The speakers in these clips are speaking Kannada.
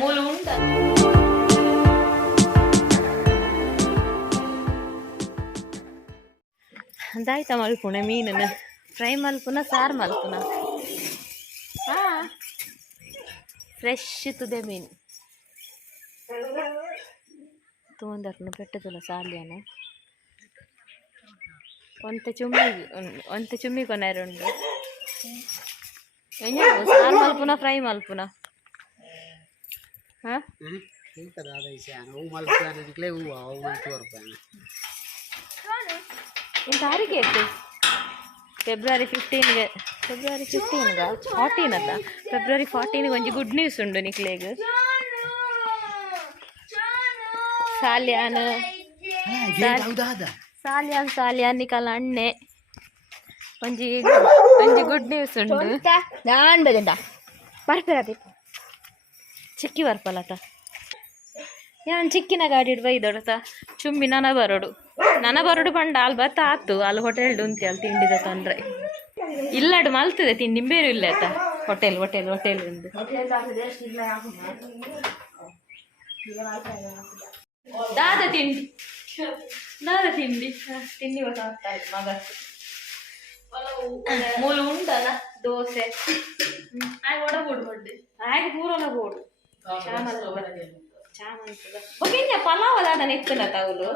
ಮೂಲು ಉಂಟ ಅಂದಾಯ್ತ ಮಲ್ಪುಣ ಮೀನನ್ನ ಫ್ರೈ ಮಲ್ಪುನ ಸಾರು ಮಲ್ಪುನ ಫ್ರೆಶ್ ತುದೆ ಮೀನು ತೊಂದರ್ನ ಪೆಟ್ಟದಲ್ಲ ಸಾಲ್ಯಾನ ಒಂತ ಚುಮ್ಮಿ ಕೊನೆರುಂಡು ಸಾರು ಮಲ್ಪುನ ಫ್ರೈ ಮಲ್ಪುನ ತಾರೀಖೆ ಇತ್ತು ಫೆಬ್ರವರಿ 14 14 ಫೆಬ್ರವರಿ 14 ಒಂಜಿ ಗುಡ್ ನ್ಯೂಸ್ ಉಂಡು ನಿಕ್ಲೆಗ್ ಸಾಲ್ಯಾನ್ ನಿಕಲ ಅಣ್ಣೆ ಒಂಜಿ ಗುಡ್ ನ್ಯೂಸ್ ಉಂಡು ಬರ್ಪೆ ಚಿಕ್ಕಿ ಬರ್ಪಲ್ಲತ ಯಾನ್ ಚಿಕ್ಕಿನ ಗಾಡಿ ಬೈದೊಡತ ಚುಮ್ಮಿ ನನ ಬರೋಡು ಪಂಡ ಅಲ್ಲಿ ಬತ್ತ ಆತು ಅಲ್ಲಿ ಹೋಟೆಲ್ ಉಂತಿ ಅಲ್ಲಿ ತಿಂಡಿದ ತೊಂದ್ರೆ ಇಲ್ಲಡು ಮಲ್ತದೆ ತಿಂಡಿ ಬೇರೆ ಇಲ್ಲ ಆಯ್ತಾ ಹೋಟೆಲ್ ಉಂದು ದಾದ ತಿಂಡಿ ತಿಂಡಿ ಮಗ ಮೂಲು ಉಂಡಲ್ಲ ದೋಸೆ ಆಯ್ತು ಪೂರಲ ಬೋಡು ಚಾಮಂತ ಪಲಾವ್ ಅದ ನೆತ್ತನ ತವಲು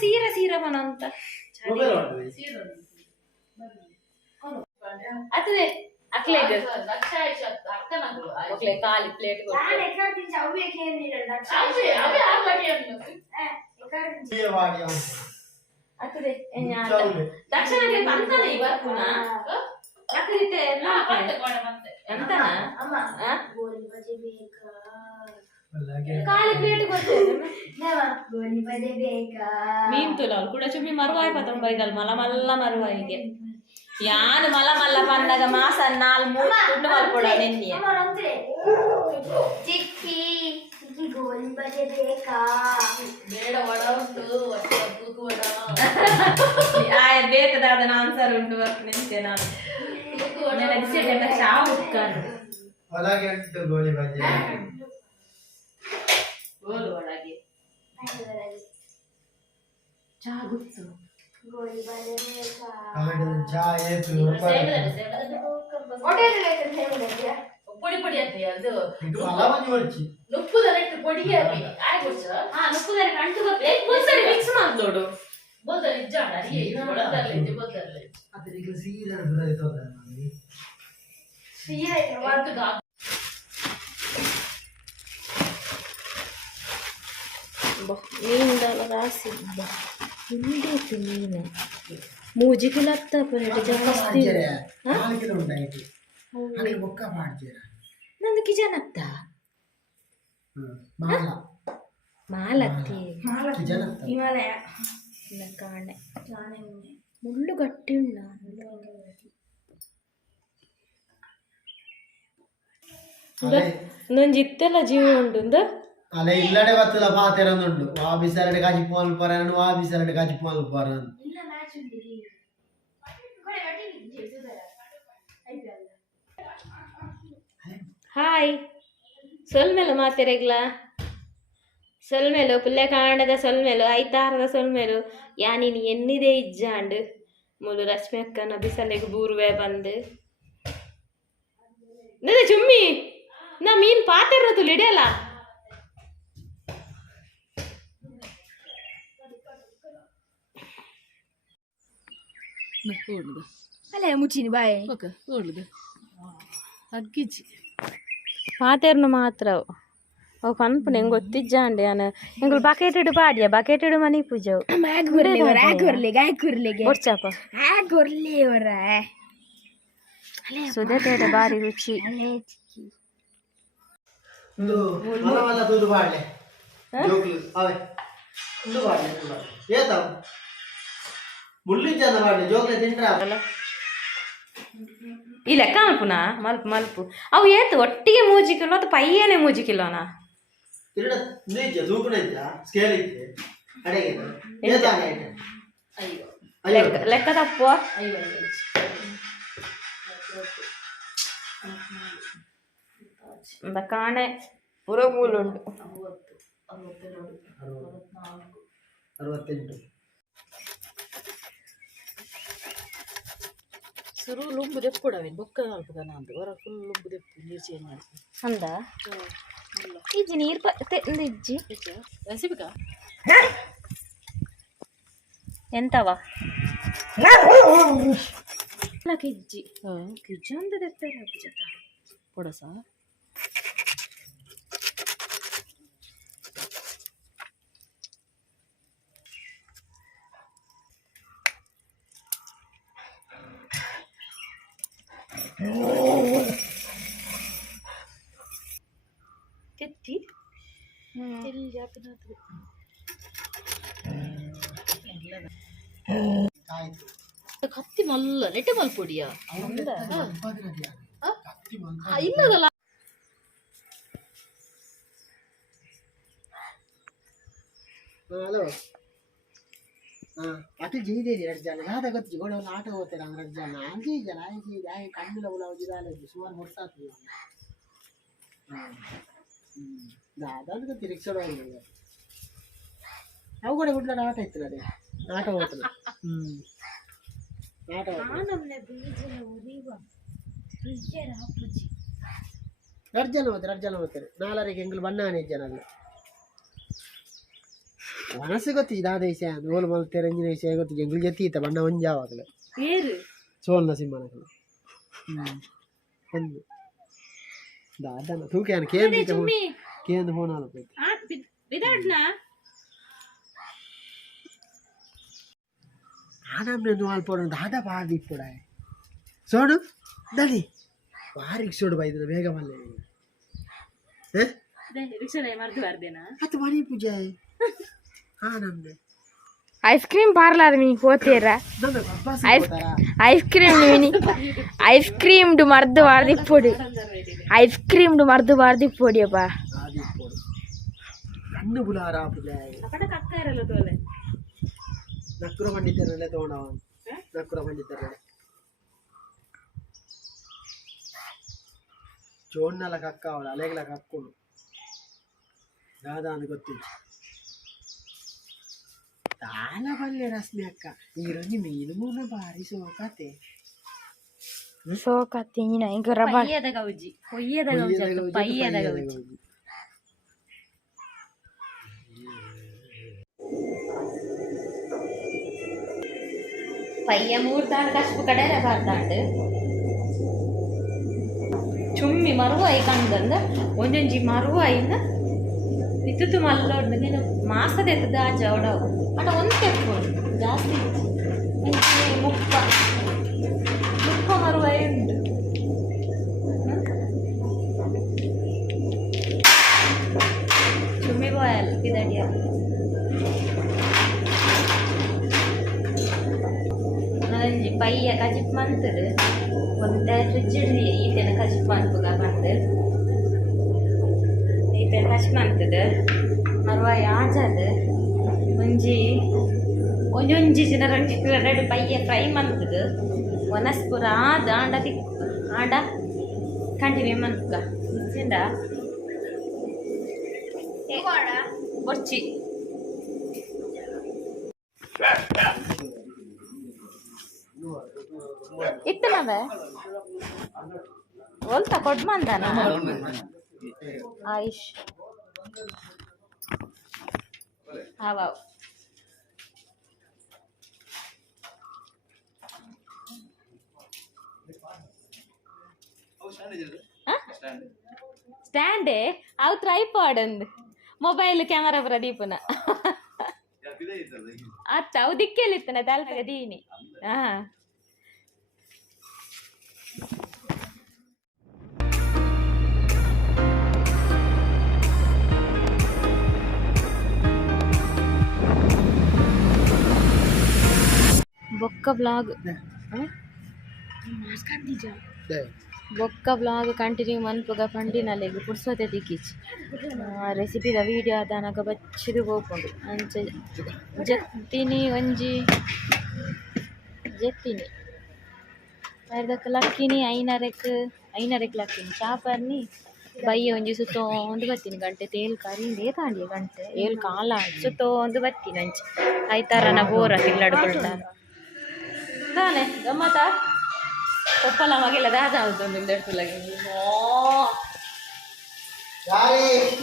ಸೀರ ಮನ ಅಂತ ಅದೇ ಅಕ್ಲೇಗ್ ಖಾಲಿ ಪ್ಲೇಟ್ ದಕ್ಷಿಣಕ್ಕೆ ಬಂತಾನೆ ಇವತ್ತುನ ಖಾಲಿ ಪ್ಲೇಟ್ ಮೀನ್ ತುಲಾಲ್ ಕೂಡ ಚುಮ್ಮಿ ಮರುವಾಯಿ ಪತ್ತೊಂಬೈಗಲ್ ಮಲ್ಲ ಮರುವಾಯಿಗೆ ಯಾನು ಮಲ್ಲ ಪಂದಾಗ ಮಾಸ 4-3 ದುಡ್ಡು ಮಲ್ಕೊಡ ನೆನ್ನಿಯ ಚಿಕ್ಕಿ ಗೋಲಿ ಬಜೆ ಬೇಕಾ ಬೇಡ ವಡ ಉಂಟು ಬೇಕಾದ ಆನ್ಸರ್ ಉಂಟು ನೆನ್ಸೆ ನಾನು ಚಾ ಹುಡ್ಕಾರು ಗೋಲಿ ಬಜೆ ಒಳಗೆ ಚಾ ಗೊತ್ತು ಗೋಲಿ ಬಜೆ ಚಾ ಪೊಡಿ ಅದು ನುಪ್ಪುದಲ್ಲಿಟ್ಟು ಪೊಡಿ ಹಾಕಿ ನುಪ್ಪುದಲ್ಲಿ ಅಂಟು ಮಿಕ್ಸ್ ಮಾಡ್ದೋಡು ಬೋಲ್ದಲ್ಲಿ ಇಜ್ಜಾಡ ಮೀನ್ದಲ್ಲ ರಾಸಿ ಹಿಂಡೇತು ಮೀನು 3 ಕಿಲೋ ಜಾಸ್ತಿ ನಂದು ಕಿಜನ್ ಅತ್ತ ಮಾಲತ್ತಿ ಹಿಮಾಲಯ ಕಾಣೆ ಮುಳ್ಳು ಗಟ್ಟಿ ಉಂಡ ನಂಜಿತ್ತೆಲ್ಲ ಜೀವ ಉಂಡು ಅಲ್ಲ ಇಲ್ಲಡೆ ಬತ್ತದ ಪಾತೆರೊಂದುಂಡು ಆ ಬಿಸರಡೆ ಕಾಜಿಪ್ ಮಲ್ಪರನು ಆ ಬಿಸರಡೆ ಕಾಜಿಪ್ ಮಲ್ಪರನು ಹಾಯ್ ಸೊಲ್ಮೆಲು ಮಾತೆರೆಗ್ಲ ಸೊಲ್ಮೆಲು ಪುಲ್ಲೆ ಕಾಂಡದ ಸೊಲ್ಮೆಲು ಐತಾರದ ಸೊಲ್ಮೆಲು ಯಾನಿನಿ ಎನ್ನಿದೆ ಇಜ್ಜಾಂಡ್ ಮುಲು ರಶ್ಮಿ ಅಕ್ಕನ ಬಿಸಲೆಗೆ ಬೂರುವೆ ಬಂದು ನದ ಚುಮ್ಮಿ ನಾ ಮೀನ್ ಪಾತೆರದು ಇಡೆಯಲ್ಲ ಅಲ್ಲೇ ಮುಚ್ಚಿನಿ ಬಾಯ್ ಅಗ್ಗಿಜಿ ಪಾತೆರ್ನು ಮಾತ್ರ ಅವು ಪನ್ಪುನ ಹೆಂಗೆ ಗೊತ್ತಿಜ್ಜಾಂಡೆ ನಾನು ಹೆಂಗೆ ಬಕೆಟ್ ಇಡು ಪಾಡ್ಯ ಬಕೆಟ್ ಇಡು ಮನೆ ಪೂಜೆ ಒಡ್ಚಪ್ಪ ಸುದೇಟೇಟ ಬಾರಿ ರುಚಿ ಈ ಲೆಕ್ಕ ಮಲ್ಪುನಾ ಮಲ್ಪು ಅವು ಏತು ಒಟ್ಟಿಗೆ 3 ಕಿಲೋ ಅಥವಾ ಪಯ್ಯನೇ 3 ಕಿಲೋನಾ ಲೆಕ್ಕ ತಪ್ಪು ಕಾಣೆ ಪುರ ಮೂಲುಂಡು 68 ಸುರು ಲುಂಬು ದೆಪ್ಪುಡವೆ ಬೊಕ್ಕ ನಾಲ್ಪುದನ ಅಂತ ಹೊರ ಫುಲ್ ಲುಂಬು ದೆಪ್ಪು ನೀರು ಚೇಂಜ್ ಮಾಡಿ ಅಂದ ಇಜ್ಜಿ ನೀರು ಇಜ್ಜಿ ರೆಸಿಪಿಕ ಎಂತವ ಕಿಜ್ಜಿ ಕಿಜ್ಜಿ ಒಂದು ತೆಪ್ತಾರೆ ಕೊಡಸ ತೆತ್ತಿ ಎಲ್ಲಿ ಹಾಕಿನದು ಆಯ್ತು ಕತ್ತಿ ಮಲ್ಲ ನೆಟ್ಟೆ ಮಲ್ಪೊಡಿಯಾ ಕತ್ತಿ ಇಲ್ಲದಲ್ಲ ಹಲೋ ಅటు ಜೀದೇರಿ 2 ಜನ ಯಾವ್ದು ಗೊತ್ತಿ ಗೋಡೆ ಒಂದು ಆಟ ಹೋಗ್ತಾರೆ 2 ಜನ 5 ಜನ 5 ಕಣ್ಣಿಲ್ಲ ಉಳಾವುದಿಲ್ಲ ಸುಮಾರು ಹೊಡ್ಸಾತು ದಾದಾನು ಗೊತ್ತಿ ರಿಕ್ಷಾ ಹೋಗಿಲ್ಲ ಅವು ಕೂಡ ಬಿಡ್ಲಾರ ಆಟ ಇತ್ತು ಅದೇ ಆಟ ಹೋಗ್ತದೆ ಆಟ ಎರಡು ಜನ ಹೋಗ್ತಾರೆ 4ರಿಗೆ ಎಂಗ್ಳು ಬಣ್ಣ ಹಣೆ ಜನ ಅಲ್ಲ ಮನಸ್ಸು ಗೊತ್ತಿ ದಾದ ವಿಷಯ ಓಲು ಮಲ್ತೇರೆ ಎಂಜಿನ ವಿಷಯ ಗೊತ್ತಿ ಎಂಗ್ಳು ಜೊತೆ ಇತ್ತ ಬಣ್ಣ ಒಂಜಾವಾಗಲೇ ಸೋಲ್ನ ಸಿಂಹನಗಳು ಒಂದು ದಾದನ ತೂಕ್ಯಾನ ಕೇಂದ್ರ ಫೋನ್ ಆಲೋಪೈತಿ ಆನಮ್ನೆ ನೋಲ್ಪೋಣ ದಾದ ಬಾದಿ ಕೂಡ ಸೋಡು ದಡಿ ಬಾರಿಗೆ ಸೋಡು ಬೈದ್ರೆ ಬೇಗ ಮಲ್ಲೆ ಅದು ಮಣಿ ಪೂಜೆ ಆನಮ್ನೆ ಐಸ್ ಕ್ರೀಮ್ ಪಾರ್ಲರ್ ಮೀ ಹೋತೀರಾ ಐಸ್ ಕ್ರೀಮ್ ಮರ್ದು ಬಾರ್ದಿ ಪೊಡಿ ಐಸ್ ಕ್ರೀಮ್ ಮರ್ದು ಬಾರ್ದಿ ಪೊಡಿಯಪ್ಪ ಕಣ್ಣು ಬುಲಾರ ಪೂಜೆ ನಕ್ಕುರ ಪಂಡಿತರಲ್ಲೇ ತಗೊಂಡವ ನಕ್ಕುರ ಪಂಡಿತರಲ್ಲೇ ಚೋಣ್ಣಲ ಕಕ್ಕ ಅವಳು ಅಲೆಗಳ ಕಕ್ಕೋಳು ದಾದ ಅಂತ ಗೊತ್ತಿಲ್ಲ ತಾನ ಬಲ್ಲೆ ರಸ್ಮಿ ಅಕ್ಕ ಈರೊಂದು ಮೀನು ಮೂನ ಬಾರಿ ಸೋಕತೆ ಸೋಕತ್ತೀನ ಈಗ ಪಯ್ಯದ ಗೌಜಿ ಪಯ್ಯದ ಗೌಜಿ ಪಯ್ಯ 3 ತಾಂಡ್ ಕಷ್ಟ ಕಡೆ ಬಾರ್ದಾಂಡ್ ಚುಮ್ಮಿ ಮರುವಾಯಿ ಕಂದಂದ ಒಂದೊಂಜಿ ಮರುವಾಯಿಂದ ಇತ್ತು ಮಲ್ಲೋಡ್ ನೀನು ಮಾಸದ ಎತ್ತದ ಆಚ ಅವಡವು ಅಟ ಒಂದು ತೆಕ್ಕೊಂಡು ಜಾಸ್ತಿ ಮುಪ್ಪ ಮರುವಾಯಿ ಉಂಟು ಚುಮ್ಮಿ ಬಾಯಲ್ಲ ಪಿದಡಿಯ ಒಂಜಿ ಪಯ್ಯ ಕಜಿಪ್ ಮಂತದು ಒಂದೇ ಫ್ರಿಜ್ ಇಡ್ಲಿ ಈತೆನ ಕಜಿಪ್ ಮನ್ಪುಗ ಬಂದು ಈತೆನ ಕಜಿಪ್ ಮಂತದು ಮರುವಾಯಿ ಆಜದು ಒಂಜೊಂಜಿ ಜನ 2 ಪಯ್ಯ ಫ್ರೈ ಮಂತದು ಒನಸ್ಪುರ ಆದ ಆಂಡ ತಿಕ್ಕು ಆಂಡ ಕಂಟಿನ್ಯೂ ಮಂತ್ಗ ಇಂಡ ಬೊರ್ಚಿ ಇತ್ತನವೆ ಒಲ್ತ ಕೊಡ್ಮಂದಾನ ಆಯುಷ್ ಹಾವಾವ್ ಸ್ಟ್ಯಾಂಡೇ ಅವು ಟ್ರೈಪಾಡ್ ಅಂದ್ ಮೊಬೈಲ್ ಕ್ಯಾಮರಾ ಪ್ರದೀಪನ ಅತ್ತ ಅವು ದಿಕ್ಕೆಲಿತ್ತನ ತಲೆಗ ದೀನಿ ಹಾ ಬೊಕ್ಕ ಬ್ಲಾಗ್ ಬೊಕ್ಕ ಬ್ಲಾಗ್ ಕಂಟಿನ್ಯೂ ಮನ್ಪುಗ ಪಂಡಿನಲೆಗ್ ಪುರ್ಸೊತೆ ದಿಕ್ಕಿಚ್ ರೆಸಿಪಿದ ವೀಡಿಯೋ ಆದನಗ ಬಚ್ಚಿದು ಹೋಗ್ಕೊಂಡು ಅಂಚೆ ಜತ್ತಿನಿ ಒಂಜಿ ಜೆತ್ತಿನಿ ಅರ್ಧಕ್ಕೆ ಲಕ್ಕಿನಿ ಐನರೆಕ್ ಲಕ್ಕಿನಿ ಚಾಪರ್ನಿ ಬಯ್ಯ ಒಂಜಿ ಸುತ್ತೋಂದು ಬತ್ತೀನಿ ಗಂಟೆ ತೇಲ್ ಕರಿಂದೇ ತಾಂಡಿ ಗಂಟೆ ಏಲ್ ಕಾಲ ಸುತ್ತೋಂದು ಬತ್ತೀನಿ ಅಂಚೆ ಐತಾರನ ಬೋರ ತಿಲ್ಲಡ್ಕೊಳ್ತಾರ ತಾನೆ ಗಮ್ಮತ್ತ ಒಪ್ಪಲ ಮಗೆಲ್ಲ ದಾದ ಆಗುತ್ತೊಂದು ಇಲ್ದಡ್ತುಲಗೆ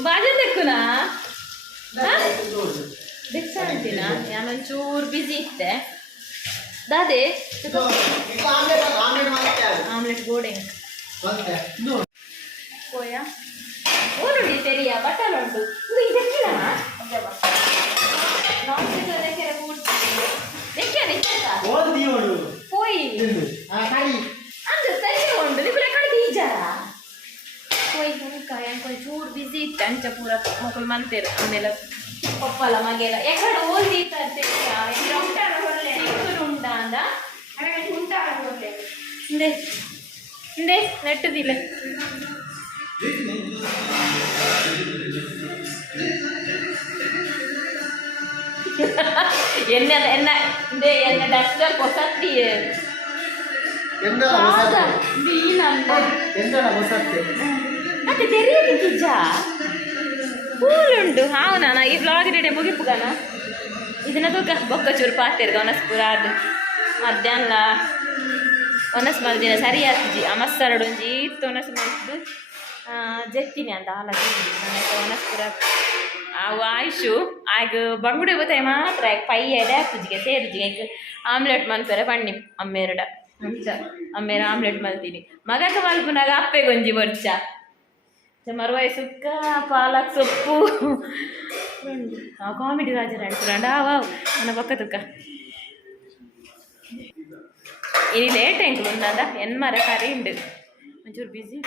ಬಾಜೆ ತೆಕ್ಕುನಾ ದಿಕ್ಸ ಅಂತೀನಾ ನಾನೊಂಚೂರು ಬಿಸಿ ಇತ್ತೆ ದಾದೆ ಆಮ್ಲೆಟ್ ಗೋಡೆ ಕೋಯ ಓನುಂಡಿ ತೆರಿಯ ಬಟ್ಟಲು ಉಂಟು ಇದಕ್ಕಿನ పోయి అందు తల్లి ఉండు ఇప్పుడు ఎక్కడ తీజారా పోయి ఇంకా కొంచెం చూడు బిజీ ఇస్తే అంచ పూర మొక్కలు మంతేరు ఆమెల పప్పల మగేల ఎక్కడ ఓల్ తీస్తారు తెలుసా ఇక్కడ ఉంటారు ఇక్కడ ఉంటాందా అక్కడ ఉంటారు ఇందే ఇందే నెట్టు తీలే என்ன என்ன இந்த என்ன டஸ்டர் பொசத்தி నాకు తెలియదు కిజ్జా పూలుండు అవునా ఈ బ్లాగ్ రేటే ముగిపుగానా ಇದನ್ನದು ಬೊಕ್ಕ ಚೂರು ಪಾತಿರ್ಗ ಒನಸ್ಪುರಾದ್ ಮಧ್ಯಾಹ್ನ ಒನಸ್ ಮಲ್ದಿನ ಸರಿ ಆತ್ಜಿ ಅಮಸ್ಸರಡು ಒಂಜಿ ಇತ್ತು ಒನಸ್ ಮಲ್ದು ಜೆತ್ತಿನಿ ಅಂತ ಹಾಲಕ್ಕೆ ನನಗೆ ಒನಸ್ಪುರ ಅವು ಆಯುಷು ಆಗ ಬಂಗುಡೆ ಗೊತ್ತಾಯಿ ಮಾತ್ರ ಪೈ ಎಡೆ ಹಾಕುಜಿಗೆ ಸೇರುಜಿಗೆ ಆಮ್ಲೆಟ್ ಮಲ್ಪರೆ ಪಣ್ಣಿ ಅಮ್ಮೇರಡ ಅಮ್ಮೇರ ಆಮ್ಲೆಟ್ ಮಲ್ತೀನಿ ಮಗಕ್ಕೆ ಮಲ್ಪುನಾಗ ಅಪ್ಪೆ ಗೊಂಜಿ ಬರ್ಚ ಮರುವಾಯಿ ಸುಕ್ಕ ಪಾಲಕ್ ಸೊಪ್ಪು ಕಾಮಿಡಿ ರಾಜರ ಅಡ್ಸ್ರಂಡ ವಾವ್ ನನ್ನ ಪಕ್ಕ ತುಕ್ಕ ಇನಿ ಲೇಟ್ ಎಂಕ್ಲು ಉಂದಾದ ಎನ್ಮರ ಕರಿ ಉಂಡು ಒಂಚೂರು ಬಿಸಿ